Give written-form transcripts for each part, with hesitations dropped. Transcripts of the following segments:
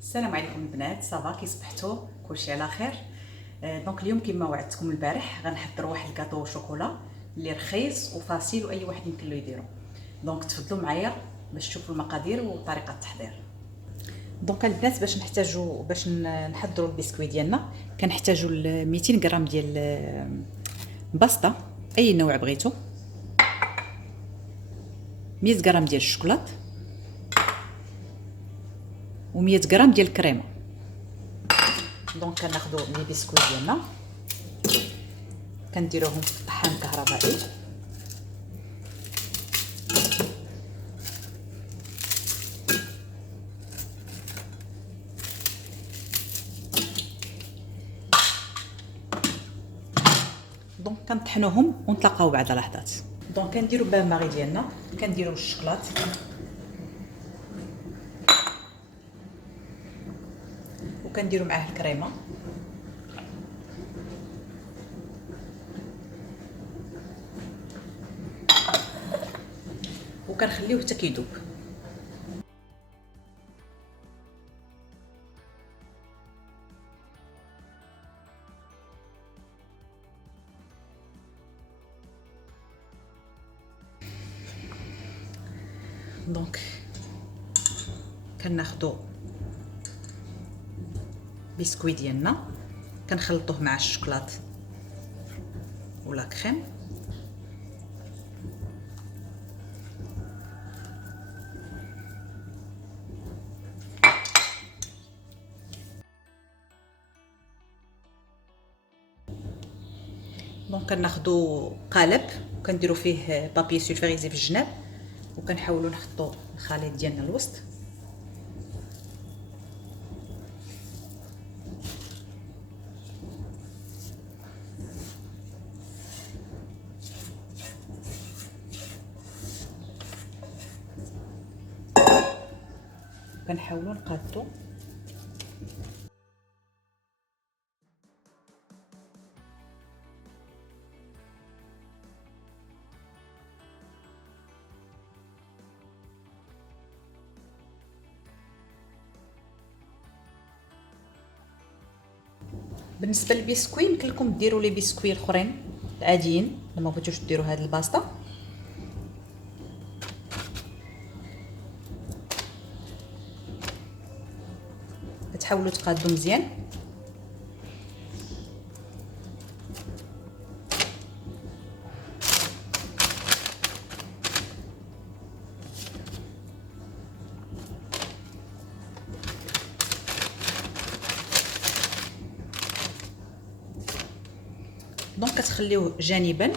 السلام عليكم البنات، صافا كي صبحتوا؟ كلشي على خير. دونك اليوم كما وعدتكم البارح غنحضروا واحد الكاطو شوكولا اللي رخيص وفاسيل واي واحد يمكن له يديرو. دونك تفضلوا معايا باش تشوفوا المقادير وطريقه التحضير. دونك البنات باش نحضروا البسكويت ديالنا كنحتاجوا 200 غرام ديال باستا اي نوع بغيتو، 100 غرام ديال الشوكولات و100 غرام ديال الكريمه. دونك كناخذوا لي بسكويت ديالنا كنديروهم في الطحان الكهربائي دونك كنطحنوهم ونتلاقاو بعد لحظات. دونك كنديروا بان ماري ديالنا، كنديروا الشوكولات وكنديروا معاه الكريمه وكنخليوه حتى كيذوب. دونك كناخذوا بسكويت ديالنا كنخلطوه مع الشوكولات ولا كريم دونك كناخذوا قالب وكنديروا فيه بابي سولفيريزي في الجناب وكنحاولوا نحطوا الخليط ديالنا الوسط. كنحاولوا نقادو بالنسبه للبسكوي يمكن لكم ديروا لي بسكوي الاخرين العاديين لما بغيتوش ديروا هاد الباستا. كتحاولوا تقادوا مزيان دونك كتخليوه جانبا.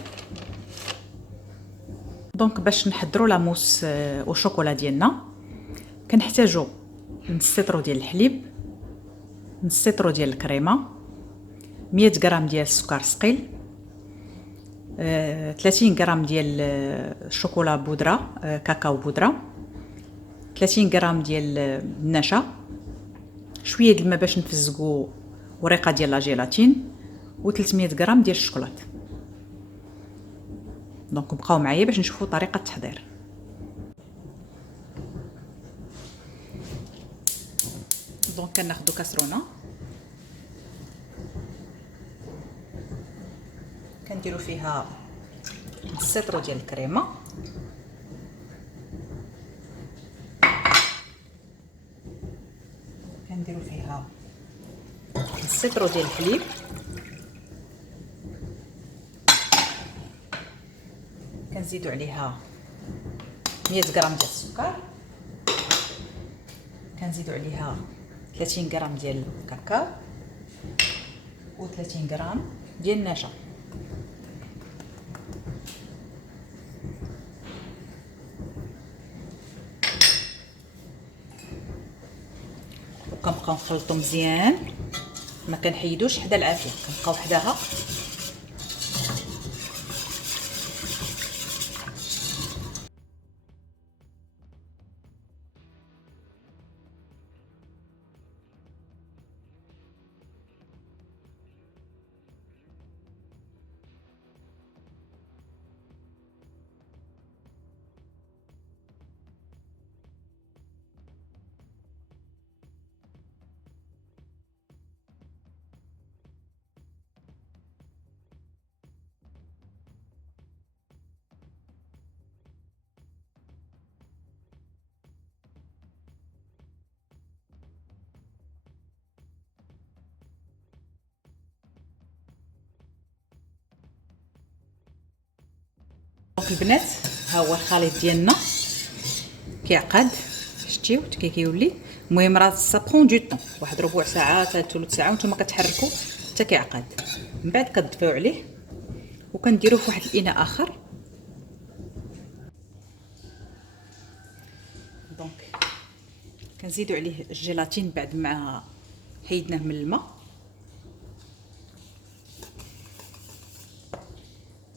دونك باش نحضروا لا موس او شوكولا ديالنا كنحتاجوا نص لتر ديال الحليب، نص لتر ديال الكريمه، 100 غرام ديال السكر ثقيل، 30 غرام ديال الشوكولا بودره كاكاو بودره، 30 غرام ديال النشا، شويه د الماء باش نفزقوا ورقه ديال لا جيلاتين و300 غرام ديال الشوكولات. دونك بقاو معايا باش نشوفوا طريقه التحضير. دونك كناخذوا كاسرونه كنديروا فيها نص لتر ديال الكريمه، كنديروا فيها نص لتر ديال الحليب، كنزيدوا عليها 100 غرام ديال السكر، كنزيدوا عليها 30 غرام ديال الكاكاو و30 غرام ديال النشا. وكنبقاو نخلطو مزيان، ما كنحيدوش حدا العافيه، كنبقاو حداها. البنات ها هو الخليط ديالنا كيعقد، شتيو كي كيولي. المهم راه سا برون دو طون، واحد ربع ساعه حتى ثلث ساعه وانتم كتحركوا حتى كيعقد. من بعد كتضيفيو عليه وكنديروه في واحد الاناء اخر. دونك كنزيدوا عليه الجيلاتين بعد ما حيدناه من الماء،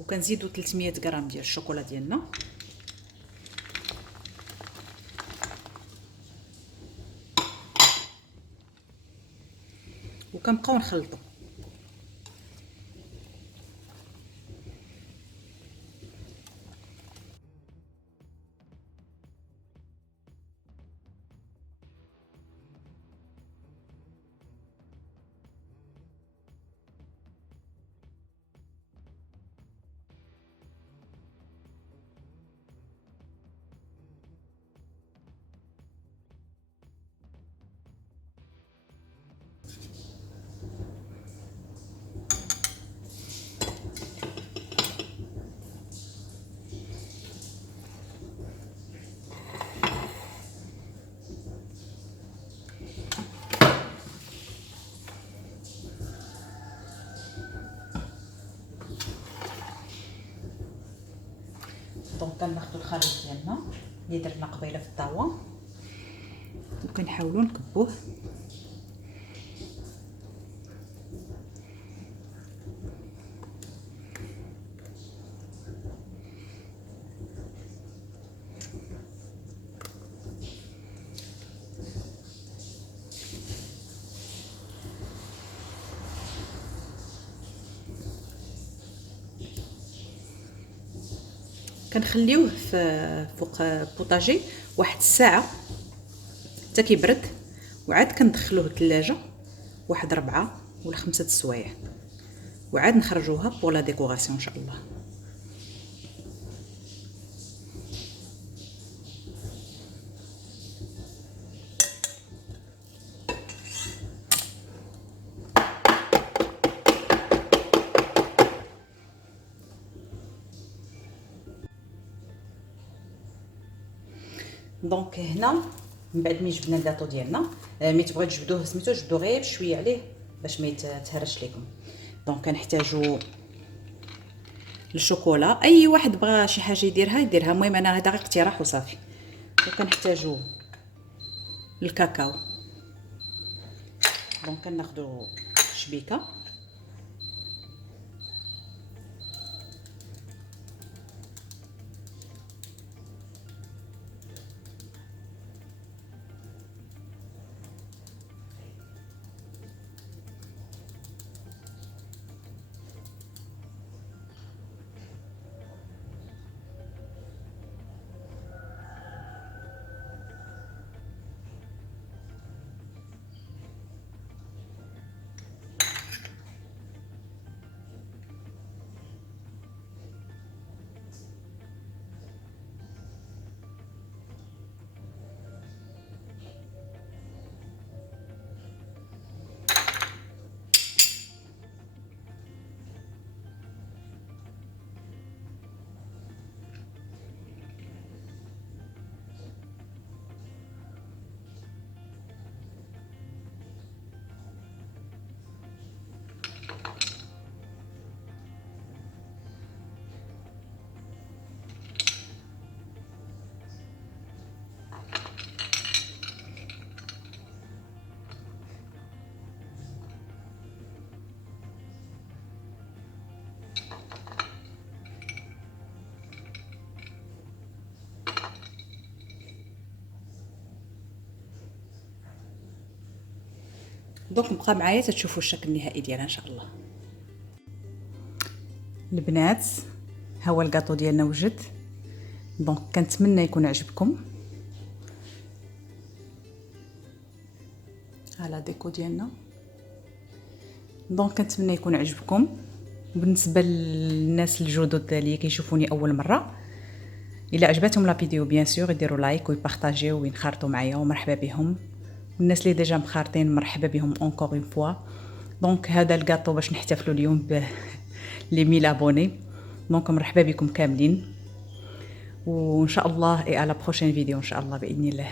وكنزيدوا 300 غرام ديال الشوكولا ديالنا، وكنبقاو نخلطوا. دونك كناخذوا الخليط ديالنا اللي درنا قبيله في الطاوه وكنحاولوا نكبوه. كنخليوه في فوق بوطاجي واحد الساعه حتى كيبرد، وعاد كندخلوه للثلاجه واحد 4 ولا 5 السوايع، وعاد نخرجوها بور لا ديكوراسيون ان شاء الله. دونك هنا من بعد ملي جبنا الكاطو ديالنا، ملي تبغيو تجبدوه سميتو جبدو غير بشويه عليه باش ما يتهرش لكم. دونك كنحتاجو الشوكولا، اي واحد بغى شي حاجه يديرها. المهم انا هذا غير اقتراح وصافي. وكنحتاجو الكاكاو، دونك كناخذوا شبيكه دونك بقى معايا تشوفوا الشكل النهائي ديالها ان شاء الله. البنات ها هو الكاطو ديالنا وجد. دونك كنتمنى يكون عجبكم. ها لا ديكو ديالنا. دونك كنتمنى يكون عجبكم. بالنسبه للناس الجدد اللي كيشوفوني اول مره، الا عجبتهم لا فيديو بيان سور يديروا لايك ويبارطاجيو وينخرطوا معايا ومرحبا بهم. والناس اللي ديجا مخارطين مرحبا بهم اونكور اون فوا. دونك هذا الكاطو باش نحتفلوا اليوم ب لي 1000 ابوني. دونك مرحبا بكم كاملين. وان شاء الله اي على بروشين فيديو ان شاء الله باذن الله.